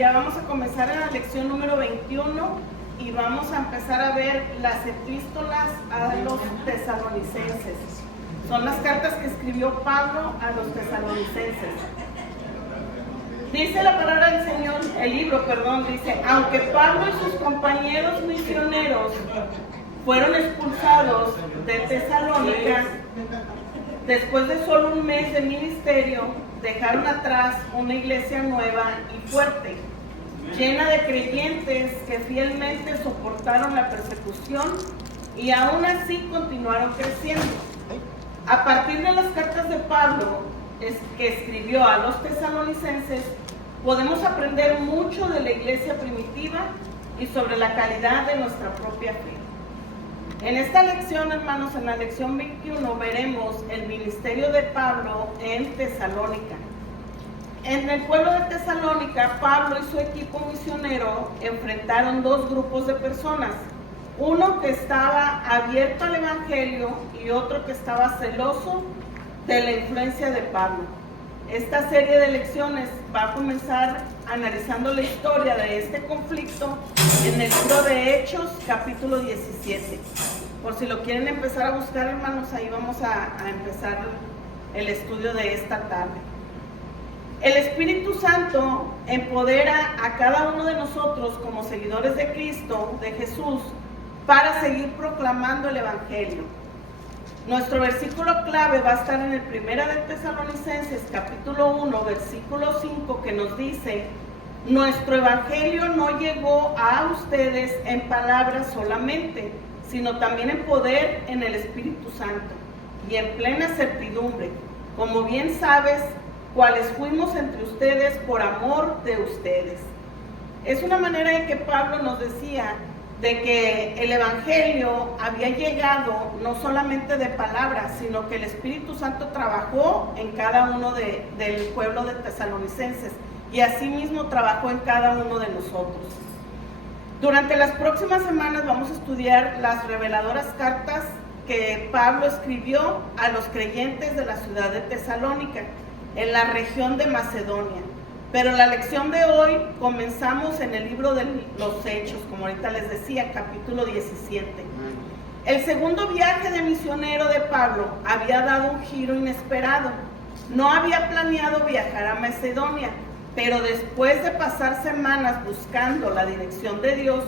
Ya vamos a comenzar en la lección número 21 y vamos a empezar a ver las epístolas a los tesalonicenses. Son las cartas que escribió Pablo a los tesalonicenses. Dice la palabra del Señor, el libro, dice: aunque Pablo y sus compañeros misioneros fueron expulsados de Tesalónica, después de solo un mes de ministerio, dejaron atrás una iglesia nueva y fuerte, llena de creyentes que fielmente soportaron la persecución y aún así continuaron creciendo. A partir de las cartas de Pablo que escribió a los tesalonicenses, podemos aprender mucho de la iglesia primitiva y sobre la calidad de nuestra propia fe. En esta lección, hermanos, en la lección 21, veremos el ministerio de Pablo en Tesalónica. En el pueblo de Tesalónica, Pablo y su equipo misionero enfrentaron dos grupos de personas. Uno que estaba abierto al evangelio y otro que estaba celoso de la influencia de Pablo. Esta serie de lecciones va a comenzar analizando la historia de este conflicto en el libro de Hechos, capítulo 17. Por si lo quieren empezar a buscar, hermanos, ahí vamos a empezar el estudio de esta tarde. El Espíritu Santo empodera a cada uno de nosotros como seguidores de Cristo, de Jesús, para seguir proclamando el Evangelio. Nuestro versículo clave va a estar en el 1 de Tesalonicenses, capítulo 1, versículo 5, que nos dice: nuestro Evangelio no llegó a ustedes en palabras solamente, sino también en poder en el Espíritu Santo y en plena certidumbre, como bien sabes, cuáles fuimos entre ustedes por amor de ustedes. Es una manera en que Pablo nos decía de que el Evangelio había llegado no solamente de palabras, sino que el Espíritu Santo trabajó en cada uno del pueblo de tesalonicenses y asimismo trabajó en cada uno de nosotros. Durante las próximas semanas vamos a estudiar las reveladoras cartas que Pablo escribió a los creyentes de la ciudad de Tesalónica, en la región de Macedonia. Pero la lección de hoy comenzamos en el libro de los Hechos, como ahorita les decía, capítulo 17. El segundo viaje de misionero de Pablo había dado un giro inesperado. No había planeado viajar a Macedonia, pero después de pasar semanas buscando la dirección de Dios,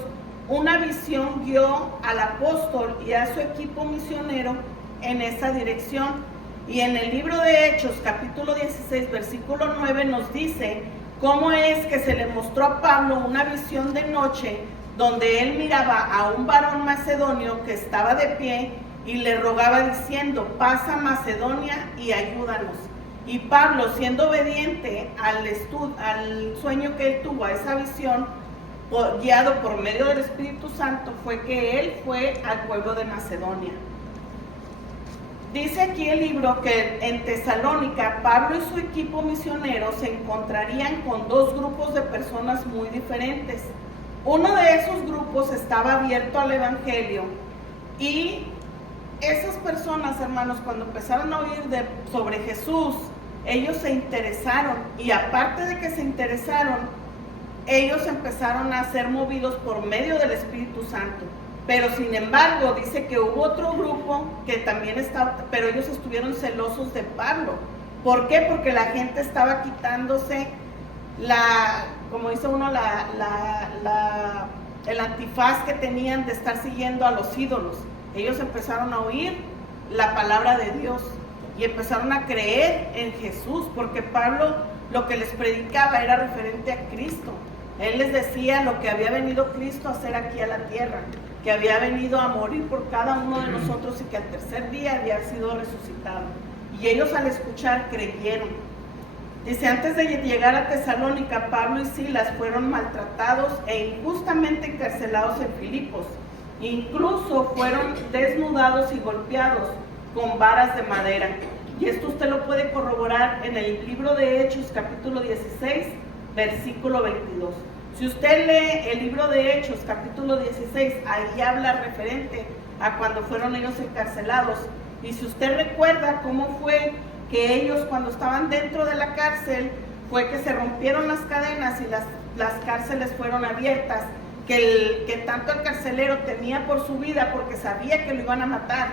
una visión guió al apóstol y a su equipo misionero en esa dirección. Y en el libro de Hechos, capítulo 16, versículo 9, nos dice cómo es que se le mostró a Pablo una visión de noche donde él miraba a un varón macedonio que estaba de pie y le rogaba diciendo: pasa a Macedonia y ayúdanos. Y Pablo, siendo obediente al sueño que él tuvo, a esa visión, guiado por medio del Espíritu Santo, fue que él fue al pueblo de Macedonia. Dice aquí el libro que en Tesalónica, Pablo y su equipo misionero se encontrarían con dos grupos de personas muy diferentes. Uno de esos grupos estaba abierto al Evangelio y esas personas, hermanos, cuando empezaron a oír sobre Jesús, ellos se interesaron, y aparte de que se interesaron, ellos empezaron a ser movidos por medio del Espíritu Santo. Pero sin embargo, dice que hubo otro grupo que también estaba, pero ellos estuvieron celosos de Pablo. ¿Por qué? Porque la gente estaba quitándose como dice uno, el antifaz que tenían de estar siguiendo a los ídolos. Ellos empezaron a oír la palabra de Dios y empezaron a creer en Jesús, porque Pablo lo que les predicaba era referente a Cristo. Él les decía lo que había venido Cristo a hacer aquí a la tierra, que había venido a morir por cada uno de nosotros y que al tercer día había sido resucitado. Y ellos, al escuchar, creyeron. Dice: antes de llegar a Tesalónica, Pablo y Silas fueron maltratados e injustamente encarcelados en Filipos. Incluso fueron desnudados y golpeados con varas de madera. Y esto usted lo puede corroborar en el libro de Hechos, capítulo 16, versículo 22. Si usted lee el libro de Hechos, capítulo 16, ahí habla referente a cuando fueron ellos encarcelados. Y si usted recuerda cómo fue que ellos, cuando estaban dentro de la cárcel, fue que se rompieron las cadenas y las cárceles fueron abiertas, que tanto el carcelero temía por su vida porque sabía que lo iban a matar,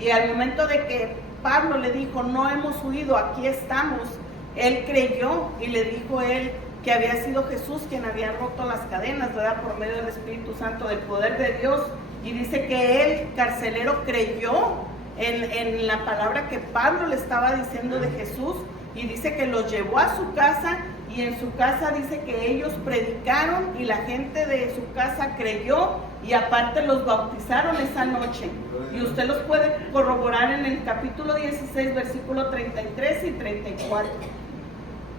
y al momento de que Pablo le dijo, no hemos huido, aquí estamos, él creyó y le dijo él que había sido Jesús quien había roto las cadenas, ¿verdad? Por medio del Espíritu Santo, del poder de Dios, y dice que el carcelero creyó en la palabra que Pablo le estaba diciendo de Jesús, y dice que los llevó a su casa, y en su casa dice que ellos predicaron y la gente de su casa creyó, y aparte los bautizaron esa noche. Y usted los puede corroborar en el capítulo 16, versículo 33 y 34.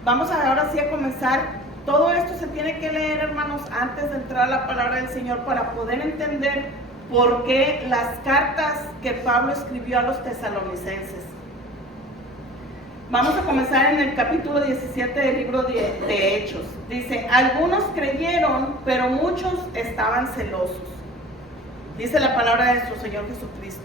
Vamos ahora sí a comenzar. Todo esto se tiene que leer, hermanos, antes de entrar a la palabra del Señor, para poder entender por qué las cartas que Pablo escribió a los tesalonicenses. Vamos a comenzar en el capítulo 17 del libro de Hechos. Dice, algunos creyeron, pero muchos estaban celosos. Dice la palabra de nuestro Señor Jesucristo.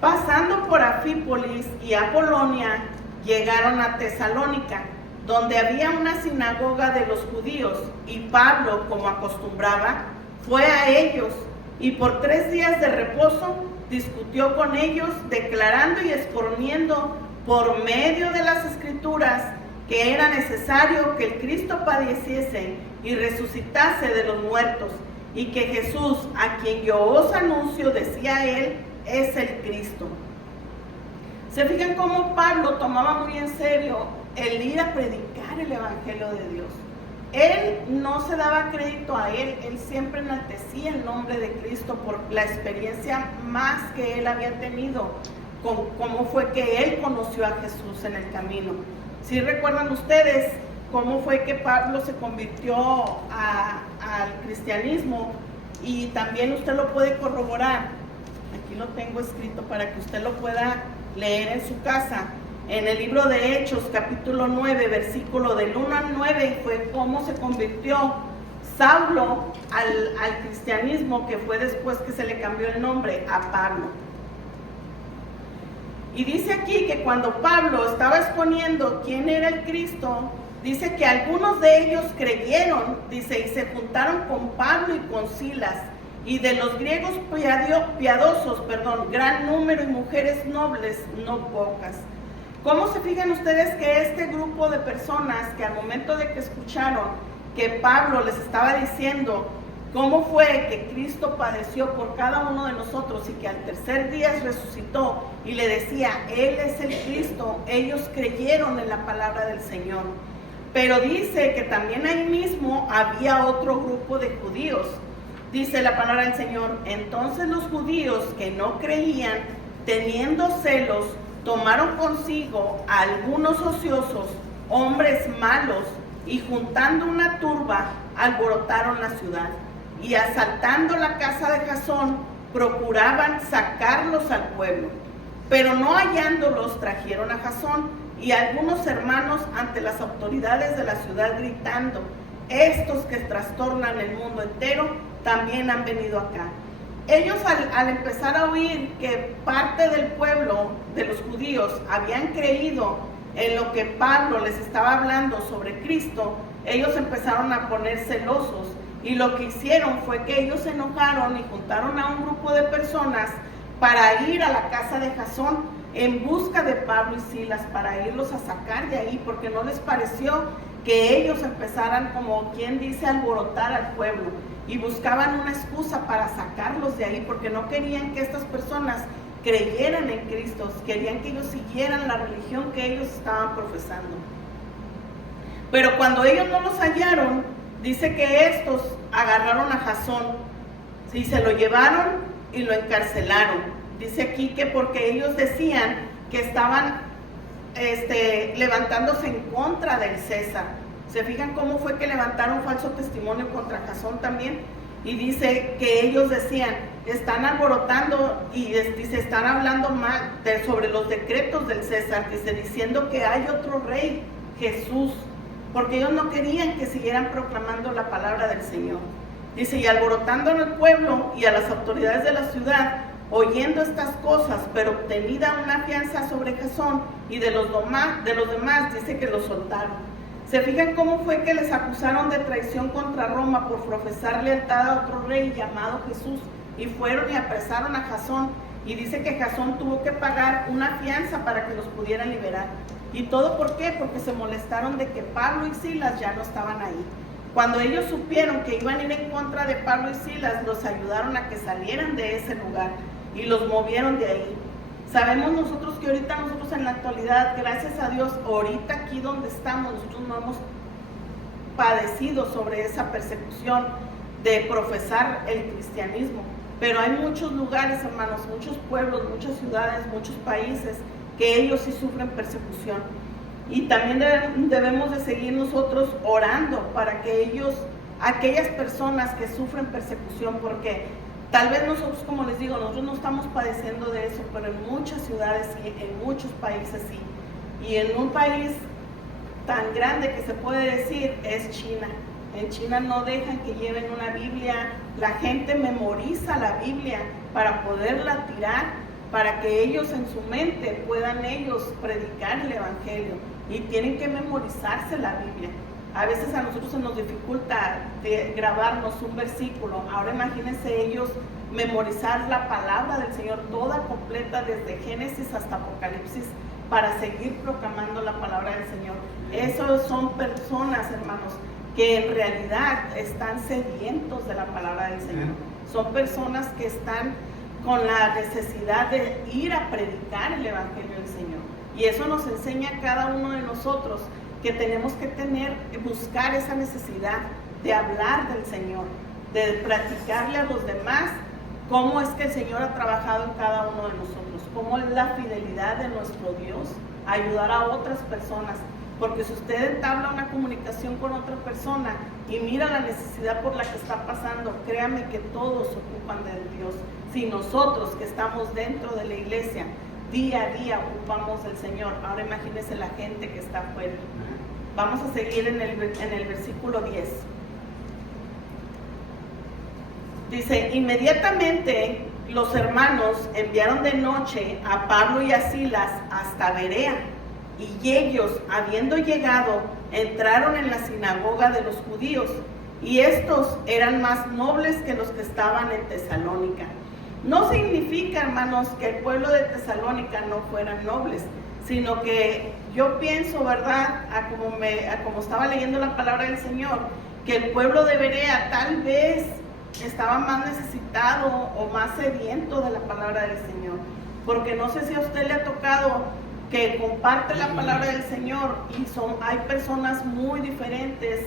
Pasando por Anfípolis y Apolonia, llegaron a Tesalónica, donde había una sinagoga de los judíos, y Pablo, como acostumbraba, fue a ellos, y por 3 días de reposo discutió con ellos, declarando y exponiendo por medio de las Escrituras que era necesario que el Cristo padeciese y resucitase de los muertos, y que Jesús, a quien yo os anuncio, decía él, es el Cristo. ¿Se fijan cómo Pablo tomaba muy en serio el ir a predicar el Evangelio de Dios? Él no se daba crédito a él siempre enaltecía el nombre de Cristo por la experiencia más que él había tenido, con cómo fue que él conoció a Jesús en el camino. ¿Sí recuerdan ustedes cómo fue que Pablo se convirtió al cristianismo? Y también usted lo puede corroborar. Aquí lo tengo escrito para que usted lo pueda leer en su casa. En el libro de Hechos, capítulo 9, versículo del 1 al 9, fue cómo se convirtió Saulo al cristianismo, que fue después que se le cambió el nombre a Pablo. Y dice aquí que cuando Pablo estaba exponiendo quién era el Cristo, dice que algunos de ellos creyeron, dice, y se juntaron con Pablo y con Silas, y de los griegos piadosos, gran número, y mujeres nobles, no pocas. ¿Cómo se fijan ustedes que este grupo de personas que al momento de que escucharon que Pablo les estaba diciendo cómo fue que Cristo padeció por cada uno de nosotros y que al tercer día resucitó y le decía, Él es el Cristo, ellos creyeron en la palabra del Señor? Pero dice que también ahí mismo había otro grupo de judíos. Dice la palabra del Señor, entonces los judíos que no creían, teniendo celos, tomaron consigo a algunos ociosos, hombres malos, y juntando una turba, alborotaron la ciudad, y asaltando la casa de Jasón, procuraban sacarlos al pueblo. Pero no hallándolos, trajeron a Jasón y a algunos hermanos ante las autoridades de la ciudad, gritando, estos que trastornan el mundo entero, también han venido acá. Ellos al empezar a oír que parte del pueblo de los judíos habían creído en lo que Pablo les estaba hablando sobre Cristo, ellos empezaron a poner celosos, y lo que hicieron fue que ellos se enojaron y juntaron a un grupo de personas para ir a la casa de Jasón en busca de Pablo y Silas, para irlos a sacar de ahí, porque no les pareció que ellos empezaran, como quien dice, a alborotar al pueblo, y buscaban una excusa para sacarlos de ahí, porque no querían que estas personas creyeran en Cristo, querían que ellos siguieran la religión que ellos estaban profesando. Pero cuando ellos no los hallaron, dice que estos agarraron a Jasón y se lo llevaron y lo encarcelaron. Dice aquí que porque ellos decían que estaban levantándose en contra del César. ¿Se fijan cómo fue que levantaron falso testimonio contra Jasón también? Y dice que ellos decían, están alborotando y dice, están hablando mal sobre los decretos del César, dice, diciendo que hay otro rey, Jesús, porque ellos no querían que siguieran proclamando la palabra del Señor. Dice, y alborotando al pueblo y a las autoridades de la ciudad, Oyendo estas cosas, pero obtenida una fianza sobre Jasón y de los demás, dice que los soltaron. ¿Se fijan cómo fue que les acusaron de traición contra Roma por profesar lealtad a otro rey llamado Jesús? Y fueron y apresaron a Jasón, y dice que Jasón tuvo que pagar una fianza para que los pudieran liberar. ¿Y todo por qué? Porque se molestaron de que Pablo y Silas ya no estaban ahí. Cuando ellos supieron que iban a ir en contra de Pablo y Silas, los ayudaron a que salieran de ese lugar y los movieron de ahí. Sabemos nosotros que ahorita nosotros en la actualidad, gracias a Dios, ahorita aquí donde estamos, nosotros no hemos padecido sobre esa persecución de profesar el cristianismo. Pero hay muchos lugares, hermanos, muchos pueblos, muchas ciudades, muchos países que ellos sí sufren persecución. Y también debemos de seguir nosotros orando para que ellos, aquellas personas que sufren persecución, porque tal vez nosotros, como les digo, nosotros no estamos padeciendo de eso, pero en muchas ciudades sí, en muchos países sí. Y en un país tan grande que se puede decir es China. En China no dejan que lleven una Biblia, la gente memoriza la Biblia para poderla tirar, para que ellos en su mente puedan ellos predicar el Evangelio, y tienen que memorizarse la Biblia. A veces a nosotros se nos dificulta grabarnos un versículo. Ahora imagínense ellos memorizar la palabra del Señor toda completa desde Génesis hasta Apocalipsis para seguir proclamando la palabra del Señor. Esos son personas, hermanos, que en realidad están sedientos de la palabra del Señor. Son personas que están con la necesidad de ir a predicar el Evangelio del Señor. Y eso nos enseña a cada uno de nosotros que tenemos que buscar esa necesidad de hablar del Señor, de platicarle a los demás cómo es que el Señor ha trabajado en cada uno de nosotros, cómo es la fidelidad de nuestro Dios, ayudar a otras personas. Porque si usted entabla una comunicación con otra persona y mira la necesidad por la que está pasando, créame que todos ocupan de Dios. Si nosotros que estamos dentro de la iglesia, día a día ocupamos del Señor, ahora imagínense la gente que está afuera. Vamos a seguir en el versículo 10. Dice, inmediatamente los hermanos enviaron de noche a Pablo y a Silas hasta Berea. Y ellos, habiendo llegado, entraron en la sinagoga de los judíos, y estos eran más nobles que los que estaban en Tesalónica. No significa, hermanos, que el pueblo de Tesalónica no fueran nobles, sino que yo pienso, ¿verdad?, a como estaba leyendo la palabra del Señor, que el pueblo de Berea tal vez estaba más necesitado o más sediento de la palabra del Señor. Porque no sé si a usted le ha tocado que comparte la palabra del Señor y hay personas muy diferentes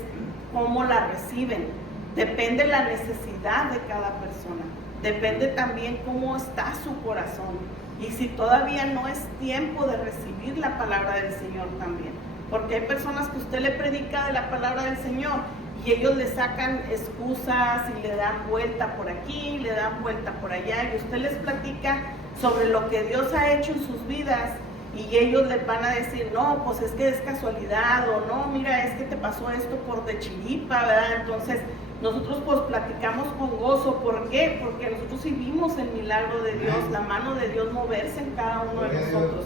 cómo la reciben. Depende la necesidad de cada persona. Depende también cómo está su corazón. Y si todavía no es tiempo de recibir la palabra del Señor también. Porque hay personas que usted le predica de la palabra del Señor y ellos le sacan excusas y le dan vuelta por aquí, le dan vuelta por allá. Y usted les platica sobre lo que Dios ha hecho en sus vidas. Y ellos les van a decir, no, pues es que es casualidad, o no, mira, es que te pasó esto por de chiripa, ¿verdad? Entonces, nosotros pues platicamos con gozo. ¿Por qué? Porque nosotros sí vimos el milagro de Dios, la mano de Dios moverse en cada uno de nosotros.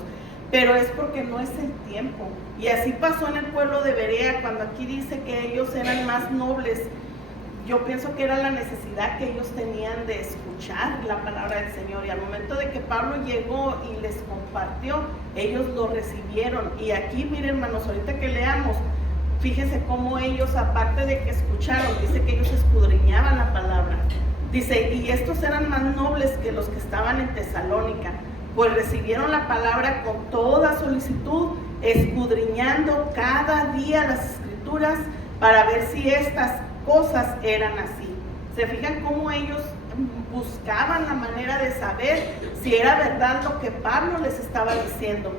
Pero es porque no es el tiempo. Y así pasó en el pueblo de Berea, cuando aquí dice que ellos eran más nobles. Yo pienso que era la necesidad que ellos tenían de escuchar la palabra del Señor. Y al momento de que Pablo llegó y les compartió, ellos lo recibieron. Y aquí, miren, hermanos, ahorita que leamos, fíjense cómo ellos, aparte de que escucharon, dice que ellos escudriñaban la palabra. Dice, y estos eran más nobles que los que estaban en Tesalónica, pues recibieron la palabra con toda solicitud, escudriñando cada día las Escrituras para ver si estas cosas eran así. ¿Se fijan cómo ellos buscaban la manera de saber si era verdad lo que Pablo les estaba diciendo?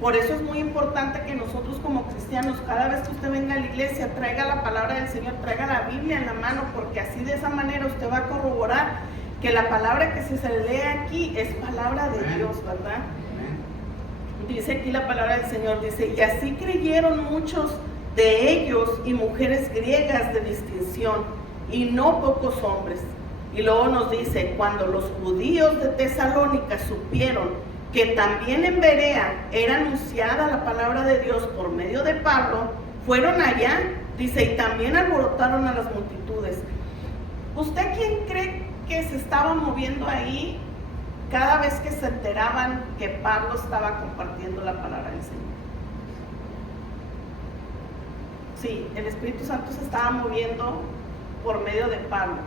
Por eso es muy importante que nosotros como cristianos, cada vez que usted venga a la iglesia, traiga la palabra del Señor, traiga la Biblia en la mano, porque así de esa manera usted va a corroborar que la palabra que se lee aquí es palabra de Dios, ¿verdad? Dice aquí la palabra del Señor, dice, y así creyeron muchos de ellos y mujeres griegas de distinción, y no pocos hombres. Y luego nos dice, cuando los judíos de Tesalónica supieron que también en Berea era anunciada la palabra de Dios por medio de Pablo, fueron allá, dice, y también alborotaron a las multitudes. ¿Usted quién cree que se estaba moviendo ahí cada vez que se enteraban que Pablo estaba compartiendo la palabra del Señor? Sí, el Espíritu Santo se estaba moviendo por medio de Pablo,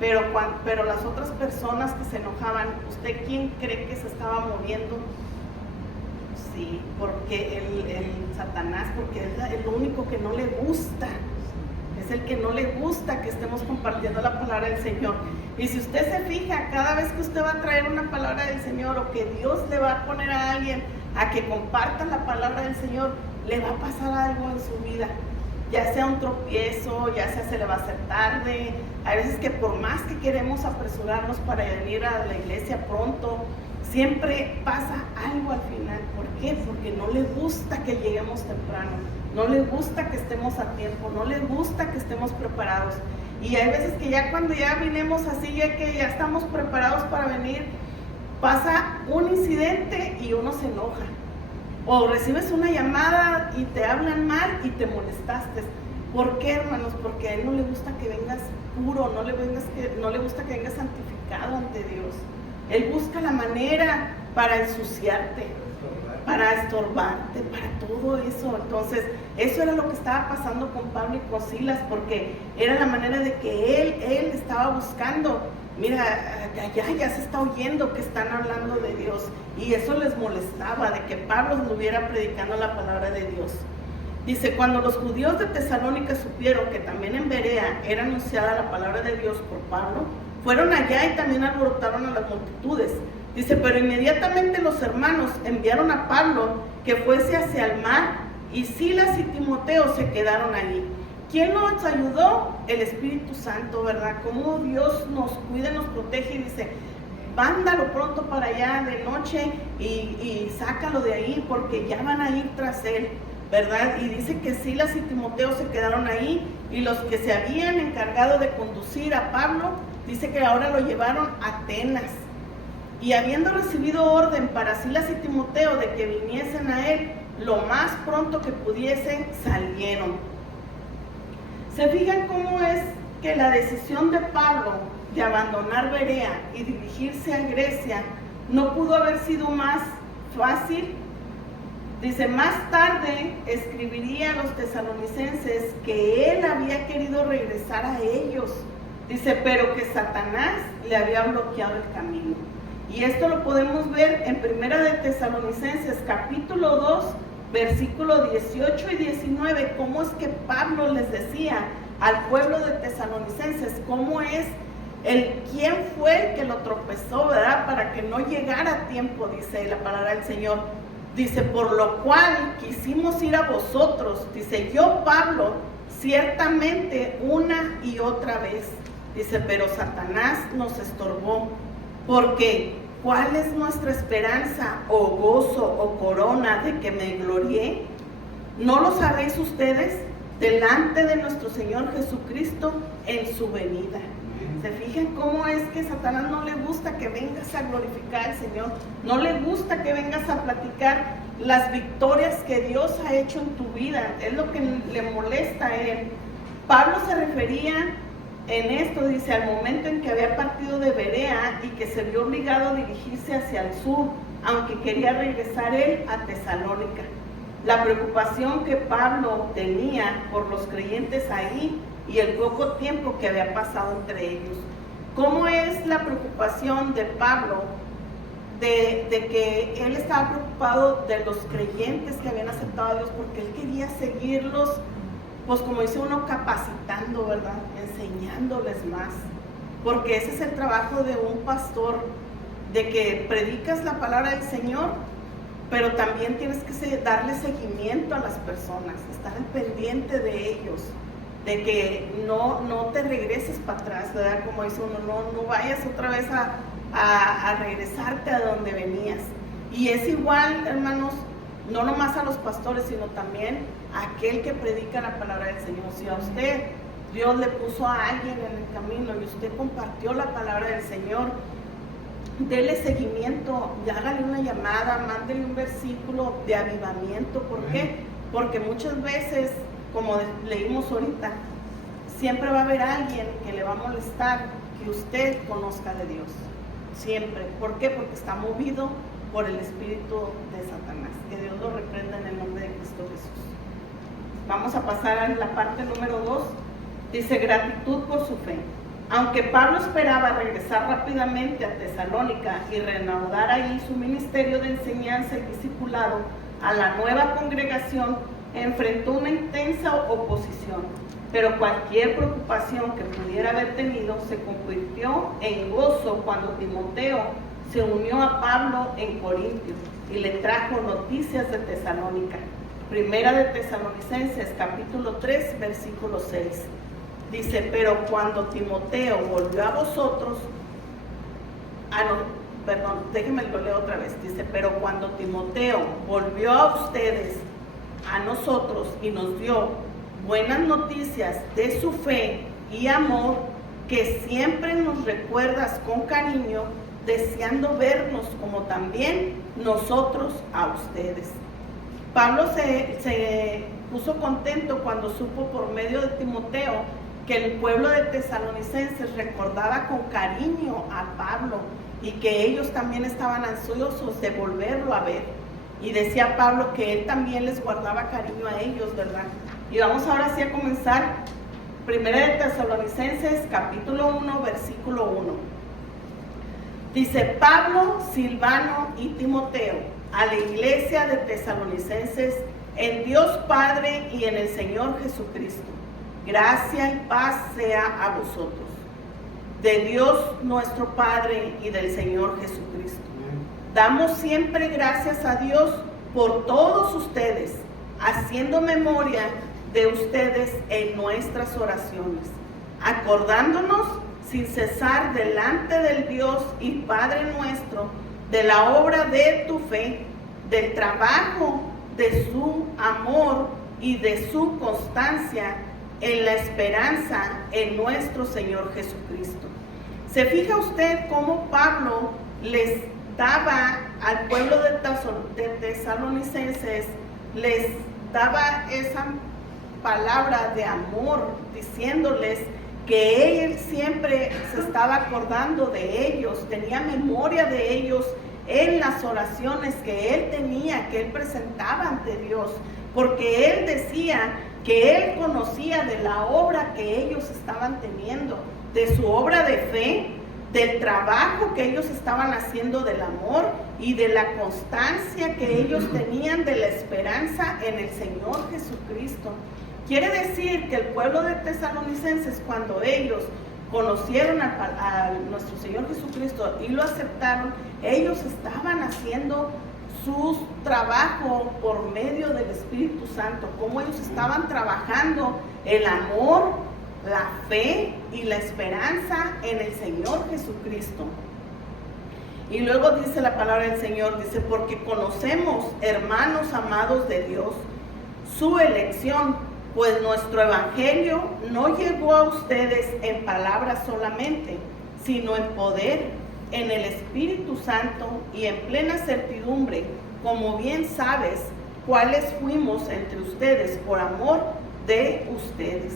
pero las otras personas que se enojaban, ¿usted quién cree que se estaba moviendo? Sí, porque el Satanás, porque es el único que no le gusta, es el que no le gusta que estemos compartiendo la palabra del Señor. Y si usted se fija, cada vez que usted va a traer una palabra del Señor, o que Dios le va a poner a alguien a que comparta la palabra del Señor, le va a pasar algo en su vida, ya sea un tropiezo, ya sea se le va a hacer tarde. Hay veces que por más que queremos apresurarnos para venir a la iglesia pronto, siempre pasa algo al final. ¿Por qué? Porque no le gusta que lleguemos temprano, no le gusta que estemos a tiempo, no le gusta que estemos preparados. Y hay veces que ya cuando ya vinimos así, ya que ya estamos preparados para venir, pasa un incidente y uno se enoja. O recibes una llamada y te hablan mal y te molestaste. ¿Por qué, hermanos? Porque a él no le gusta que vengas puro, no le gusta que vengas santificado ante Dios. Él busca la manera para ensuciarte, para estorbarte, para todo eso. Entonces, eso era lo que estaba pasando con Pablo y con Silas, porque era la manera de que él estaba buscando. Mira, allá ya se está oyendo que están hablando de Dios, y eso les molestaba, de que Pablo estuviera predicando la palabra de Dios. Dice, cuando los judíos de Tesalónica supieron que también en Berea era anunciada la palabra de Dios por Pablo, fueron allá y también alborotaron a las multitudes. Dice, pero inmediatamente los hermanos enviaron a Pablo que fuese hacia el mar, y Silas y Timoteo se quedaron allí. ¿Quién nos ayudó? El Espíritu Santo, ¿verdad? Cómo Dios nos cuida, nos protege, y dice, mándalo pronto para allá de noche y sácalo de ahí, porque ya van a ir tras él, ¿verdad? Y dice que Silas y Timoteo se quedaron ahí, y los que se habían encargado de conducir a Pablo, dice que ahora lo llevaron a Atenas. Y habiendo recibido orden para Silas y Timoteo de que viniesen a él lo más pronto que pudiesen, salieron. ¿Se fijan cómo es que la decisión de Pablo de abandonar Berea y dirigirse a Grecia no pudo haber sido más fácil? Dice, más tarde escribiría a los tesalonicenses que él había querido regresar a ellos. Dice, pero que Satanás le había bloqueado el camino. Y esto lo podemos ver en Primera de Tesalonicenses, capítulo 2, versículo 18 y 19, cómo es que Pablo les decía al pueblo de Tesalonicenses, cómo es quién fue el que lo tropezó, ¿verdad? Para que no llegara a tiempo, dice la palabra del Señor. Dice, por lo cual quisimos ir a vosotros, dice, yo Pablo, ciertamente una y otra vez, dice, pero Satanás nos estorbó, porque ¿cuál es nuestra esperanza o gozo o corona de que me glorié? ¿No lo sabéis ustedes? Delante de nuestro Señor Jesucristo en su venida. ¿Se fijan cómo es que Satanás no le gusta que vengas a glorificar al Señor? No le gusta que vengas a platicar las victorias que Dios ha hecho en tu vida. Es lo que le molesta a él. Pablo se refería en esto, dice, al momento en que había partido de Berea y que se vio obligado a dirigirse hacia el sur, aunque quería regresar él a Tesalónica. La preocupación que Pablo tenía por los creyentes ahí y el poco tiempo que había pasado entre ellos. ¿Cómo es la preocupación de Pablo de que él estaba preocupado de los creyentes que habían aceptado a Dios, porque él quería seguirlos, pues como dice uno, capacitando, ¿verdad? Enseñándoles más, porque ese es el trabajo de un pastor, de que predicas la palabra del Señor, pero también tienes que darle seguimiento a las personas, estar al pendiente de ellos, de que no te regreses para atrás, ¿verdad? Como dice uno, no vayas otra vez a regresarte a donde venías. Y es igual, hermanos, no nomás a los pastores, sino también a aquel que predica la palabra del Señor. Si a usted Dios le puso a alguien en el camino y usted compartió la palabra del Señor, dele seguimiento, y hágale una llamada, mándele un versículo de avivamiento. ¿Por qué? Porque muchas veces, como leímos ahorita, siempre va a haber alguien que le va a molestar que usted conozca de Dios. Siempre. ¿Por qué? Porque está movido por el espíritu de Satanás. Que Dios lo reprenda en el nombre de Cristo Jesús. Vamos a pasar a la parte número 2. Dice, gratitud por su fe. Aunque Pablo esperaba regresar rápidamente a Tesalónica y reanudar ahí su ministerio de enseñanza y discipulado a la nueva congregación, enfrentó una intensa oposición. Pero cualquier preocupación que pudiera haber tenido se convirtió en gozo cuando Timoteo se unió a Pablo en Corintio y le trajo noticias de Tesalónica. Primera de Tesalonicenses, capítulo 3, versículo 6. Dice, pero cuando Timoteo volvió a vosotros, déjenme lo leo otra vez. Dice, pero cuando Timoteo volvió a ustedes, a nosotros, y nos dio buenas noticias de su fe y amor, que siempre nos recuerdas con cariño, deseando vernos como también nosotros a ustedes. Pablo se puso contento cuando supo por medio de Timoteo que el pueblo de Tesalonicenses recordaba con cariño a Pablo y que ellos también estaban ansiosos de volverlo a ver. Y decía Pablo que él también les guardaba cariño a ellos, ¿verdad? Y vamos ahora sí a comenzar. Primera de Tesalonicenses, capítulo 1, versículo 1. Dice, Pablo, Silvano y Timoteo, a la iglesia de Tesalonicenses, en Dios Padre y en el Señor Jesucristo. Gracia y paz sea a vosotros, de Dios nuestro Padre y del Señor Jesucristo. Damos siempre gracias a Dios por todos ustedes, haciendo memoria de ustedes en nuestras oraciones, acordándonos sin cesar delante del Dios y Padre nuestro de la obra de tu fe, del trabajo, de su amor y de su constancia en la esperanza en nuestro Señor Jesucristo. ¿Se fija usted cómo Pablo les daba al pueblo de Tesalonicenses, les daba esa palabra de amor, diciéndoles que él siempre se estaba acordando de ellos, tenía memoria de ellos en las oraciones que él tenía, que él presentaba ante Dios, porque él decía que él conocía de la obra que ellos estaban teniendo, de su obra de fe, del trabajo que ellos estaban haciendo, del amor y de la constancia que ellos tenían de la esperanza en el Señor Jesucristo. Quiere decir que el pueblo de Tesalonicenses, cuando ellos conocieron a nuestro Señor Jesucristo y lo aceptaron, ellos estaban haciendo su trabajo por medio del Espíritu Santo, como ellos estaban trabajando el amor, la fe y la esperanza en el Señor Jesucristo. Y luego dice la palabra del Señor, dice, porque conocemos, hermanos amados de Dios, su elección, pues nuestro evangelio no llegó a ustedes en palabras solamente, sino en poder, en el Espíritu Santo y en plena certidumbre, como bien sabes, cuáles fuimos entre ustedes por amor de ustedes.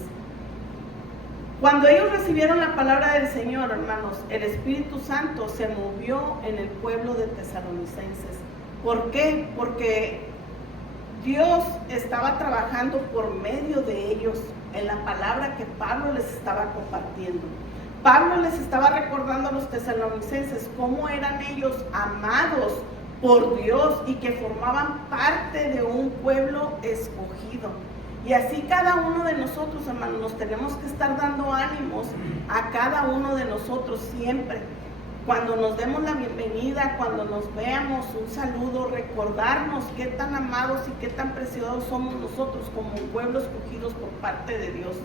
Cuando ellos recibieron la palabra del Señor, hermanos, el Espíritu Santo se movió en el pueblo de Tesalonicenses. ¿Por qué? Porque Dios estaba trabajando por medio de ellos en la palabra que Pablo les estaba compartiendo. Pablo les estaba recordando a los tesalonicenses cómo eran ellos amados por Dios y que formaban parte de un pueblo escogido. Y así cada uno de nosotros, hermanos, nos tenemos que estar dando ánimos a cada uno de nosotros siempre. Cuando nos demos la bienvenida, cuando nos veamos, un saludo, recordarnos qué tan amados y qué tan preciosos somos nosotros como un pueblo escogidos por parte de Dios.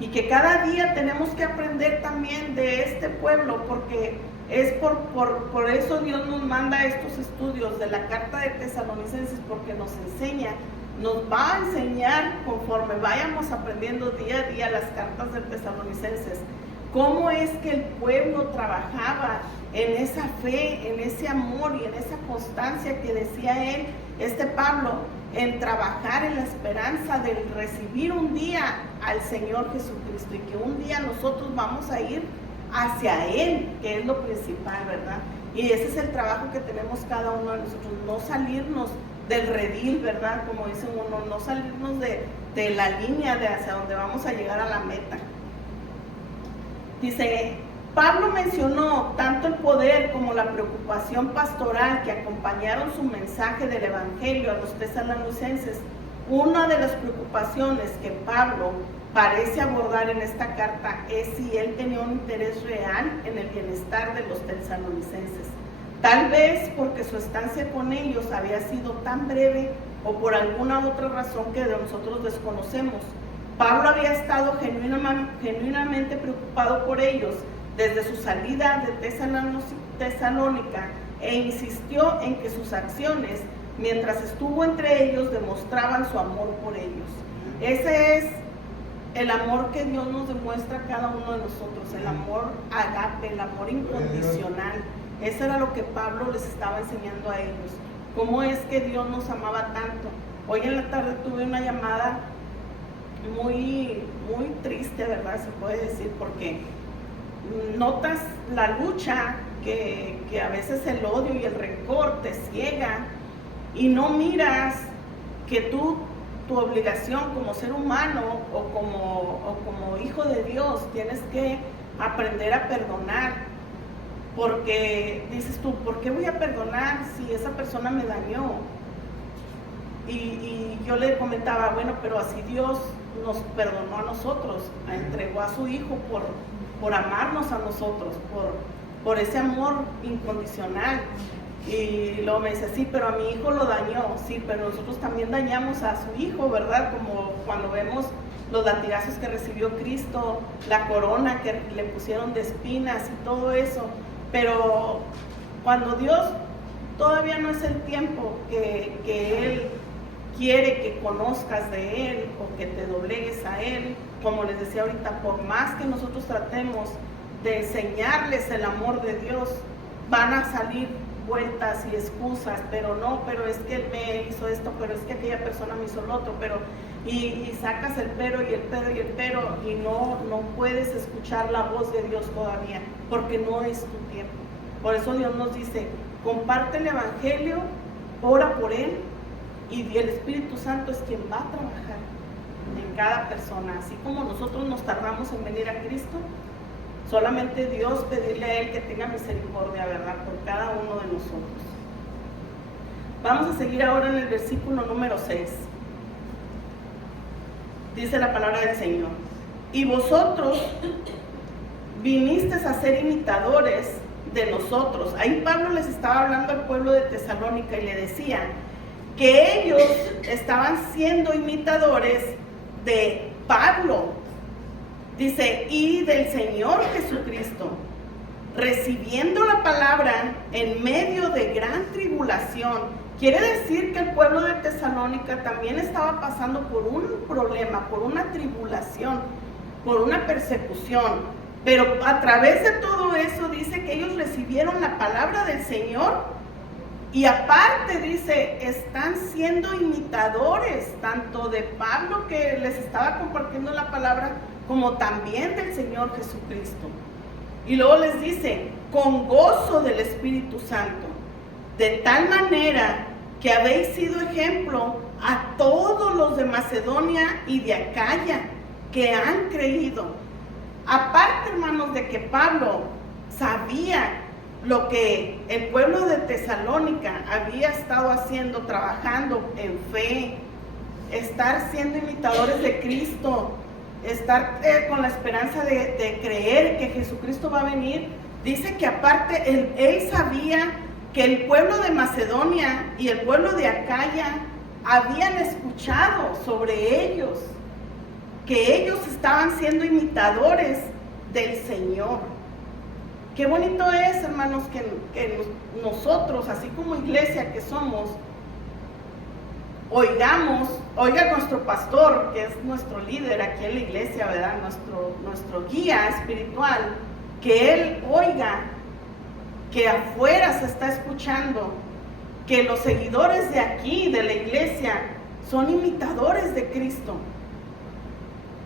Y que cada día tenemos que aprender también de este pueblo, porque es por eso Dios nos manda estos estudios de la carta de Tesalonicenses, porque nos enseña nos va a enseñar conforme vayamos aprendiendo día a día las cartas de Tesalonicenses, cómo es que el pueblo trabajaba en esa fe, en ese amor y en esa constancia que decía él, Pablo, en trabajar en la esperanza de recibir un día al Señor Jesucristo y que un día nosotros vamos a ir hacia Él, que es lo principal, ¿verdad? Y ese es el trabajo que tenemos cada uno de nosotros, no salirnos del redil, ¿verdad? Como dice uno, no salirnos de la línea de hacia donde vamos a llegar a la meta. Dice, Pablo mencionó tanto el poder como la preocupación pastoral que acompañaron su mensaje del Evangelio a los tesalonicenses. Una de las preocupaciones que Pablo parece abordar en esta carta es si él tenía un interés real en el bienestar de los tesalonicenses. Tal vez porque su estancia con ellos había sido tan breve o por alguna otra razón que nosotros desconocemos. Pablo había estado genuinamente preocupado por ellos desde su salida de Tesalónica e insistió en que sus acciones, mientras estuvo entre ellos, demostraban su amor por ellos. Ese es el amor que Dios nos demuestra a cada uno de nosotros, el amor agape, el amor incondicional. Eso era lo que Pablo les estaba enseñando a ellos. ¿Cómo es que Dios nos amaba tanto? Hoy en la tarde tuve una llamada muy triste, ¿verdad? Se puede decir, porque notas la lucha que a veces el odio y el rencor te ciega y no miras que tu obligación como ser humano o como hijo de Dios tienes que aprender a perdonar, porque dices tú, ¿por qué voy a perdonar si esa persona me dañó? Y yo le comentaba, bueno, pero así Dios nos perdonó a nosotros, entregó a su hijo por amarnos a nosotros, por ese amor incondicional. Y luego me dice, sí, pero a mi hijo lo dañó. Sí, pero nosotros también dañamos a su hijo, ¿verdad? Como cuando vemos los latigazos que recibió Cristo, la corona que le pusieron de espinas y todo eso. Pero cuando Dios todavía no es el tiempo que Él quiere que conozcas de Él o que te doblegues a Él, como les decía ahorita, por más que nosotros tratemos de enseñarles el amor de Dios, van a salir vueltas y excusas, pero es que Él me hizo esto, pero es que aquella persona me hizo lo otro, y sacas el pero y el pero y el pero, y no puedes escuchar la voz de Dios todavía, porque no es tu tiempo. Por eso Dios nos dice, comparte el Evangelio, ora por Él, y el Espíritu Santo es quien va a trabajar en cada persona. Así como nosotros nos tardamos en venir a Cristo, solamente Dios pedirle a Él que tenga misericordia, ¿verdad?, por cada uno de nosotros. Vamos a seguir ahora en el versículo número 6. Dice la palabra del Señor: y vosotros vinisteis a ser imitadores de nosotros. Ahí Pablo les estaba hablando al pueblo de Tesalónica y le decía que ellos estaban siendo imitadores de Pablo. Dice, y del Señor Jesucristo, recibiendo la palabra en medio de gran tribulación. Quiere decir que el pueblo de Tesalónica también estaba pasando por un problema, por una tribulación, por una persecución. Pero a través de todo eso dice que ellos recibieron la palabra del Señor. Y aparte dice, están siendo imitadores tanto de Pablo, que les estaba compartiendo la palabra, como también del Señor Jesucristo. Y luego les dice, con gozo del Espíritu Santo, de tal manera que habéis sido ejemplo a todos los de Macedonia y de Acaya que han creído. Aparte, hermanos, de que Pablo sabía lo que el pueblo de Tesalónica había estado haciendo, trabajando en fe, estar siendo imitadores de Cristo, estar con la esperanza de creer que Jesucristo va a venir. Dice que aparte él sabía que el pueblo de Macedonia y el pueblo de Acaya habían escuchado sobre ellos, que ellos estaban siendo imitadores del Señor. Qué bonito es, hermanos, que nosotros, así como iglesia que somos, oiga nuestro pastor, que es nuestro líder aquí en la iglesia, ¿verdad? Nuestro guía espiritual, que él oiga que afuera se está escuchando, que los seguidores de aquí, de la iglesia, son imitadores de Cristo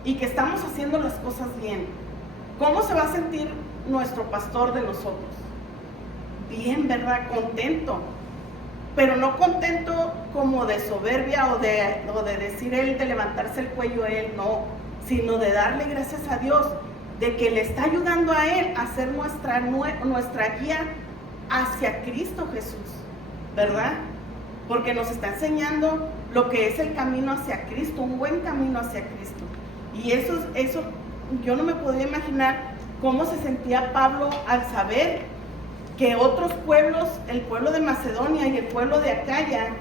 y que estamos haciendo las cosas bien. ¿Cómo se va a sentir nuestro pastor de nosotros? Bien, ¿verdad? Contento. Pero no contento como de soberbia o de decir él, de levantarse el cuello él, no, sino de darle gracias a Dios de que le está ayudando a él a ser nuestra guía hacia Cristo Jesús, ¿verdad? Porque nos está enseñando lo que es el camino hacia Cristo, un buen camino hacia Cristo. Y eso yo no me podía imaginar cómo se sentía Pablo al saber que otros pueblos, el pueblo de Macedonia y el pueblo de Acaya,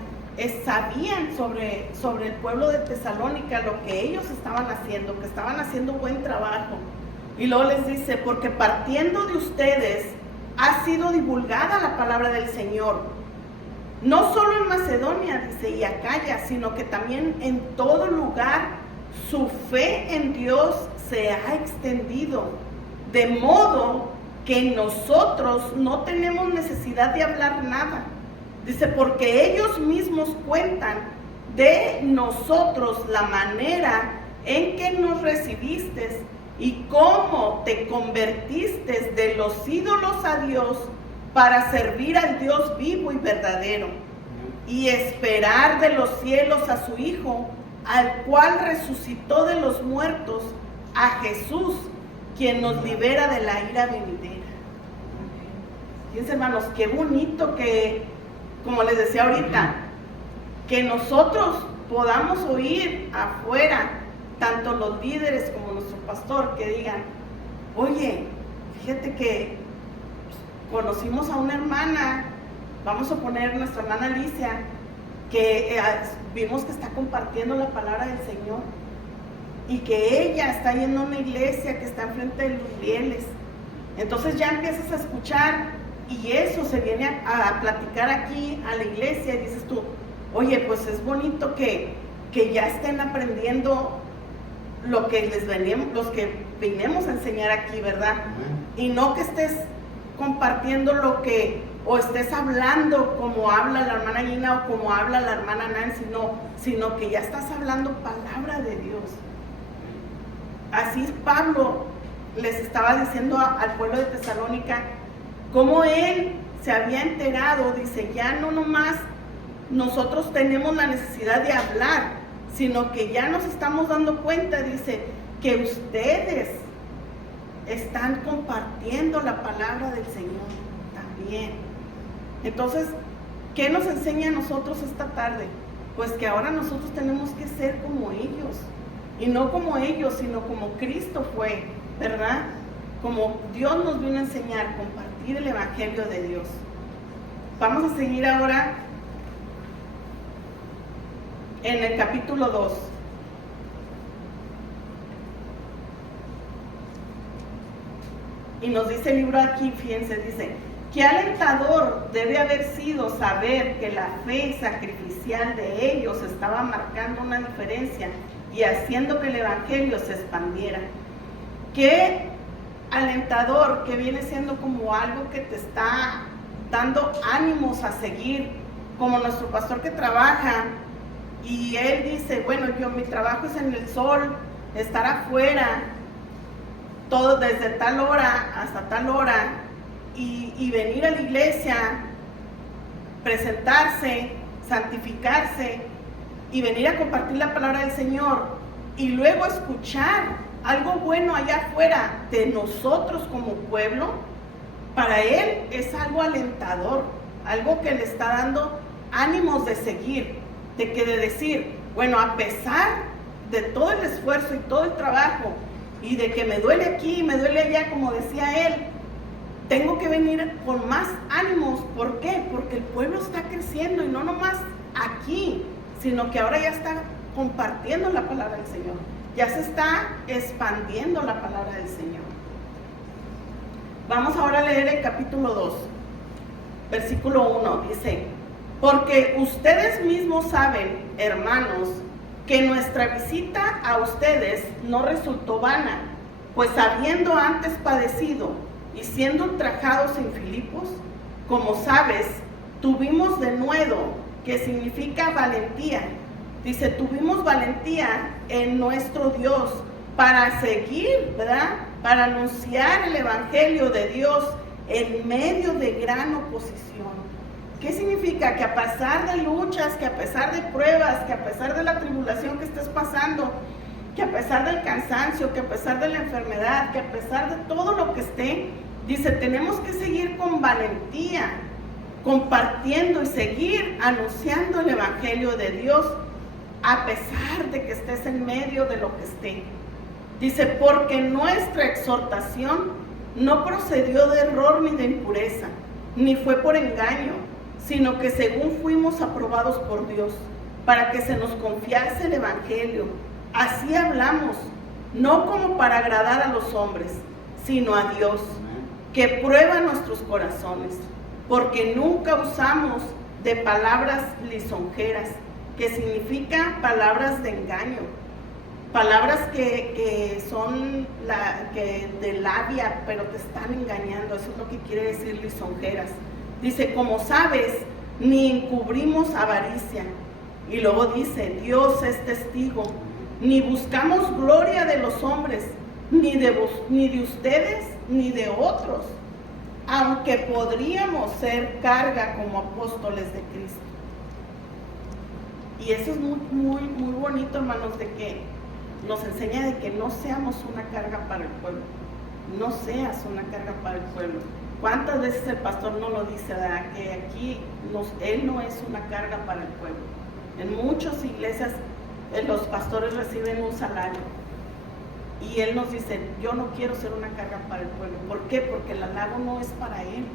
sabían sobre el pueblo de Tesalónica lo que ellos estaban haciendo, que estaban haciendo buen trabajo. Y luego les dice, porque partiendo de ustedes ha sido divulgada la palabra del Señor, no solo en Macedonia, dice, y Acaya, sino que también en todo lugar su fe en Dios se ha extendido, de modo que nosotros no tenemos necesidad de hablar nada. Dice, porque ellos mismos cuentan de nosotros la manera en que nos recibiste y cómo te convertiste de los ídolos a Dios para servir al Dios vivo y verdadero y esperar de los cielos a su Hijo, al cual resucitó de los muertos, a Jesús, quien nos libera de la ira venidera. Fíjense, hermanos, qué bonito que, como les decía ahorita, que nosotros podamos oír afuera, tanto los líderes como nuestro pastor, que digan, oye, fíjate que conocimos a una hermana, vamos a poner nuestra hermana Alicia, que vimos que está compartiendo la palabra del Señor y que ella está yendo a una iglesia que está enfrente de los rieles. Entonces ya empiezas a escuchar y eso se viene a platicar aquí a la iglesia y dices tú, oye, pues es bonito que ya estén aprendiendo lo que los que vinimos a enseñar aquí, ¿verdad? Y no que estés compartiendo o estés hablando como habla la hermana Gina o como habla la hermana Nancy, no, sino que ya estás hablando palabra de Dios. Así Pablo les estaba diciendo al pueblo de Tesalónica cómo él se había enterado, dice, ya no nomás nosotros tenemos la necesidad de hablar, sino que ya nos estamos dando cuenta, dice, que ustedes están compartiendo la palabra del Señor también. Entonces, ¿qué nos enseña a nosotros esta tarde? Pues que ahora nosotros tenemos que ser como ellos, y no como ellos, sino como Cristo fue, ¿verdad? Como Dios nos vino a enseñar, compartir el Evangelio de Dios. Vamos a seguir ahora en el capítulo 2. Y nos dice el libro aquí, fíjense, dice, qué alentador debe haber sido saber que la fe sacrificial de ellos estaba marcando una diferencia y haciendo que el Evangelio se expandiera. Qué alentador, que viene siendo como algo que te está dando ánimos a seguir, como nuestro pastor que trabaja y él dice, bueno, mi trabajo es en el sol, estar afuera, todo desde tal hora hasta tal hora, y venir a la iglesia, presentarse, santificarse y venir a compartir la palabra del Señor y luego escuchar algo bueno allá afuera de nosotros como pueblo. Para él es algo alentador, algo que le está dando ánimos de seguir, de decir, bueno, a pesar de todo el esfuerzo y todo el trabajo y de que me duele aquí y me duele allá, como decía él, tengo que venir con más ánimos. ¿Por qué? Porque el pueblo está creciendo y no nomás aquí, sino que ahora ya está compartiendo la palabra del Señor, ya se está expandiendo la palabra del Señor. Vamos ahora a leer el capítulo 2, versículo 1, dice, Porque ustedes mismos saben, hermanos, que nuestra visita a ustedes no resultó vana, pues habiendo antes padecido y siendo ultrajados en Filipos, como sabes, tuvimos denuedo, que significa valentía. Dice, tuvimos valentía en nuestro Dios para seguir, ¿verdad? Para anunciar el Evangelio de Dios en medio de gran oposición. ¿Qué significa? Que a pesar de luchas, que a pesar de pruebas, que a pesar de la tribulación que estés pasando, que a pesar del cansancio, que a pesar de la enfermedad, que a pesar de todo lo que esté, dice, tenemos que seguir con valentía, compartiendo y seguir anunciando el Evangelio de Dios, a pesar de que estés en medio de lo que esté. Dice, porque nuestra exhortación no procedió de error ni de impureza, ni fue por engaño, sino que según fuimos aprobados por Dios, para que se nos confiase el Evangelio. Así hablamos, no como para agradar a los hombres, sino a Dios, que prueba nuestros corazones, porque nunca usamos de palabras lisonjeras, que significa palabras de engaño, palabras que son de labia, pero te están engañando. Eso es lo que quiere decir lisonjeras. Dice, como sabes, ni encubrimos avaricia. Y luego dice, Dios es testigo, ni buscamos gloria de los hombres, ni de ustedes, ni de otros, aunque podríamos ser carga como apóstoles de Cristo. Y eso es muy bonito, hermanos, de que nos enseña de que no seamos una carga para el pueblo. No seas una carga para el pueblo. ¿Cuántas veces el pastor no lo dice, verdad? Que aquí él no es una carga para el pueblo. En muchas iglesias los pastores reciben un salario y él nos dice, yo no quiero ser una carga para el pueblo. ¿Por qué? Porque el halago no es para él.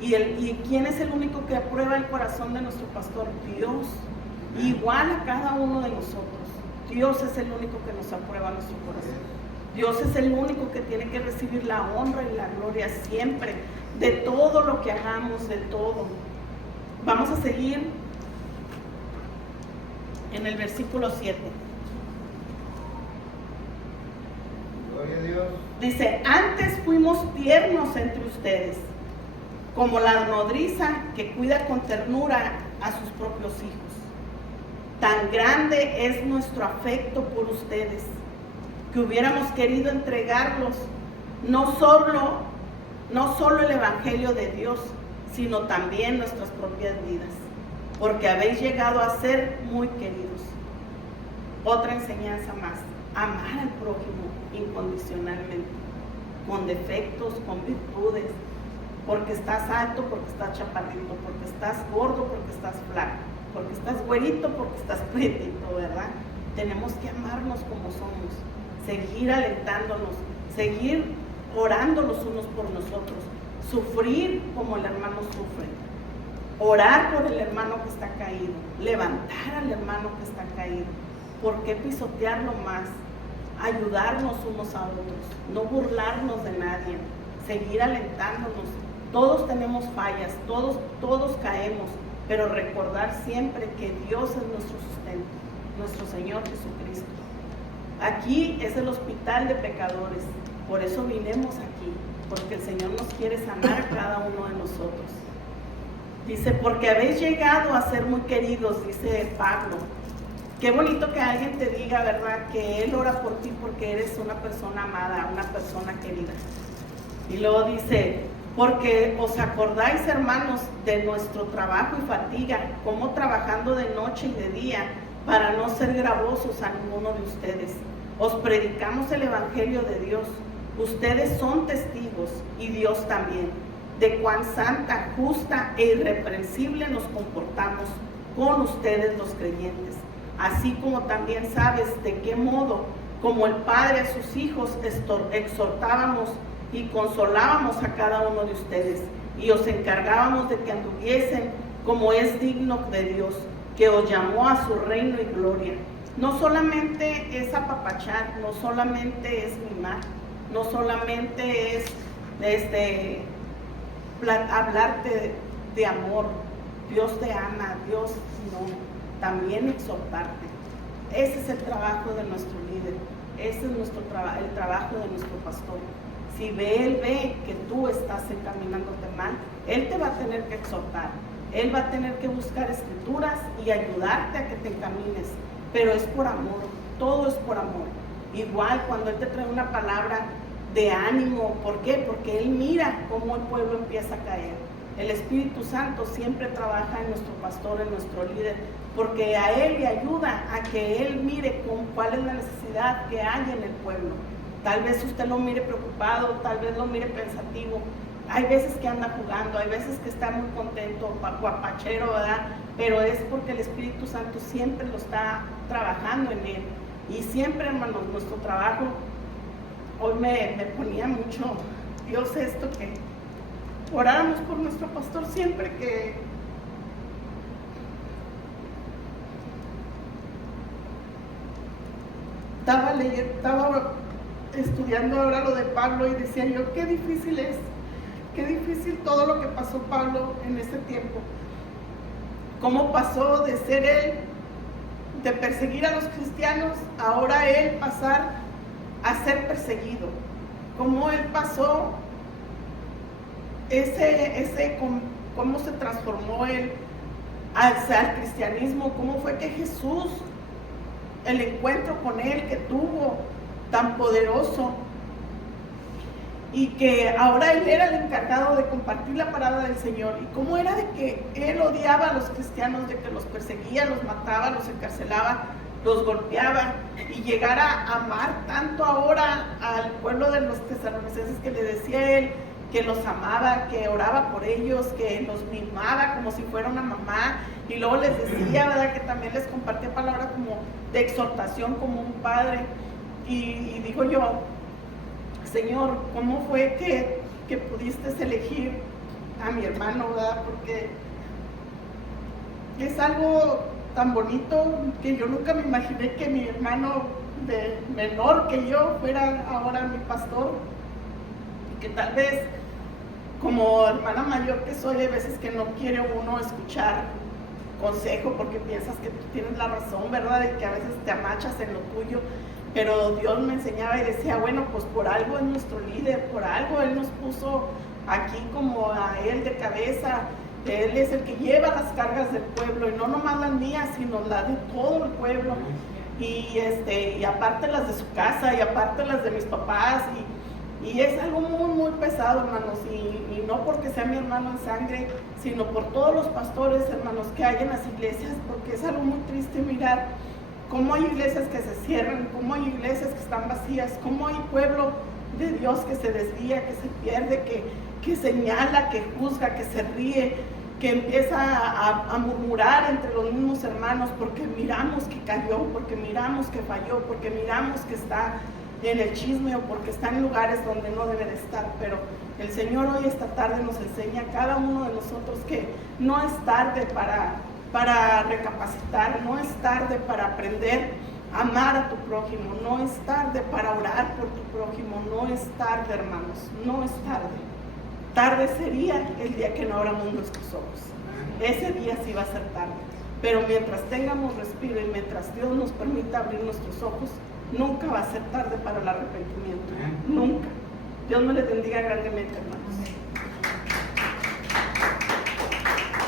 ¿Y quién es el único que aprueba el corazón de nuestro pastor? Dios. Igual a cada uno de nosotros. Dios es el único que nos aprueba nuestro corazón. Dios es el único que tiene que recibir la honra y la gloria siempre, de todo lo que hagamos, de todo. Vamos a seguir en el versículo 7. Gloria a Dios. Dice, antes fuimos tiernos entre ustedes, como la nodriza que cuida con ternura a sus propios hijos. Tan grande es nuestro afecto por ustedes, que hubiéramos querido entregarlos no solo el Evangelio de Dios, sino también nuestras propias vidas, porque habéis llegado a ser muy queridos. Otra enseñanza más, amar al prójimo incondicionalmente, con defectos, con virtudes, porque estás alto, porque estás chaparrito, porque estás gordo, porque estás flaco, porque estás güerito, porque estás pretito, ¿verdad? Tenemos que amarnos como somos, seguir alentándonos, seguir orando los unos por nosotros, sufrir como el hermano sufre, orar por el hermano que está caído, levantar al hermano que está caído. ¿Por qué pisotearlo más? Ayudarnos unos a otros, no burlarnos de nadie, seguir alentándonos. Todos tenemos fallas, todos caemos, pero recordar siempre que Dios es nuestro sustento, nuestro Señor Jesucristo. Aquí es el hospital de pecadores, por eso vinimos aquí, porque el Señor nos quiere sanar a cada uno de nosotros. Dice, porque habéis llegado a ser muy queridos, dice Pablo. Qué bonito que alguien te diga, ¿verdad?, que Él ora por ti porque eres una persona amada, una persona querida. Y luego dice, porque os acordáis, hermanos, de nuestro trabajo y fatiga, como trabajando de noche y de día, para no ser gravosos a ninguno de ustedes. Os predicamos el Evangelio de Dios. Ustedes son testigos, y Dios también, de cuán santa, justa e irreprensible nos comportamos con ustedes los creyentes. Así como también sabes de qué modo, como el Padre a sus hijos, exhortábamos y consolábamos a cada uno de ustedes, y os encargábamos de que anduviesen como es digno de Dios, que os llamó a su reino y gloria. No solamente es apapachar, no solamente es mimar, no solamente es hablarte de amor, Dios te ama, Dios no, también exhortarte. Ese es el trabajo de nuestro líder, ese es el trabajo de nuestro pastor. Si él ve que tú estás encaminándote mal, él te va a tener que exhortar, él va a tener que buscar escrituras y ayudarte a que te encamines, pero es por amor, todo es por amor. Igual cuando él te trae una palabra de ánimo, ¿por qué? Porque él mira cómo el pueblo empieza a caer. El Espíritu Santo siempre trabaja en nuestro pastor, en nuestro líder, porque a él le ayuda a que él mire cuál es la necesidad que hay en el pueblo. Tal vez usted lo mire preocupado, tal vez lo mire pensativo. Hay veces que anda jugando, hay veces que está muy contento, guapachero, ¿verdad? Pero es porque el Espíritu Santo siempre lo está trabajando en él. Y siempre, hermanos, nuestro trabajo, hoy me ponía mucho, Dios, esto que oráramos por nuestro pastor siempre que estaba estudiando ahora lo de Pablo y decía yo, qué difícil es, qué difícil todo lo que pasó Pablo en ese tiempo. Cómo pasó de ser él, de perseguir a los cristianos, ahora él pasar a ser perseguido. Cómo él pasó cómo se transformó él al cristianismo, cómo fue que Jesús, el encuentro con él que tuvo tan poderoso, y que ahora él era el encargado de compartir la palabra del Señor, y cómo era de que él odiaba a los cristianos, de que los perseguía, los mataba, los encarcelaba, los golpeaba, y llegar a amar tanto ahora al pueblo de los tesalonicenses, que le decía él que los amaba, que oraba por ellos, que los mimaba como si fuera una mamá, y luego les decía, ¿verdad?, que también les compartía palabras como de exhortación como un padre. Y digo yo, Señor, ¿cómo fue que pudiste elegir a mi hermano, verdad? Porque es algo tan bonito que yo nunca me imaginé que mi hermano menor que yo fuera ahora mi pastor, y que tal vez como hermana mayor que soy, hay veces que no quiere uno escuchar consejo porque piensas que tú tienes la razón, ¿verdad? Y que a veces te amachas en lo tuyo, pero Dios me enseñaba y decía, bueno, pues por algo es nuestro líder, por algo Él nos puso aquí como a Él de cabeza. Él es el que lleva las cargas del pueblo, y no nomás las mías, sino las de todo el pueblo, y aparte las de su casa, y aparte las de mis papás, y es algo muy, muy pesado, hermanos, y no porque sea mi hermano en sangre, sino por todos los pastores, hermanos, que hay en las iglesias, porque es algo muy triste mirar cómo hay iglesias que se cierran, cómo hay iglesias que están vacías, cómo hay pueblo de Dios que se desvía, que se pierde, que señala, que juzga, que se ríe, que empieza a murmurar entre los mismos hermanos porque miramos que cayó, porque miramos que falló, porque miramos que está en el chisme o porque está en lugares donde no debe de estar. Pero el Señor hoy esta tarde nos enseña a cada uno de nosotros que no es tarde para recapacitar, no es tarde para aprender a amar a tu prójimo, no es tarde para orar por tu prójimo, no es tarde, hermanos, no es tarde. Tarde sería el día que no abramos nuestros ojos. Ese día sí va a ser tarde. Pero mientras tengamos respiro y mientras Dios nos permita abrir nuestros ojos, nunca va a ser tarde para el arrepentimiento. Nunca. Dios me les bendiga grandemente, hermanos.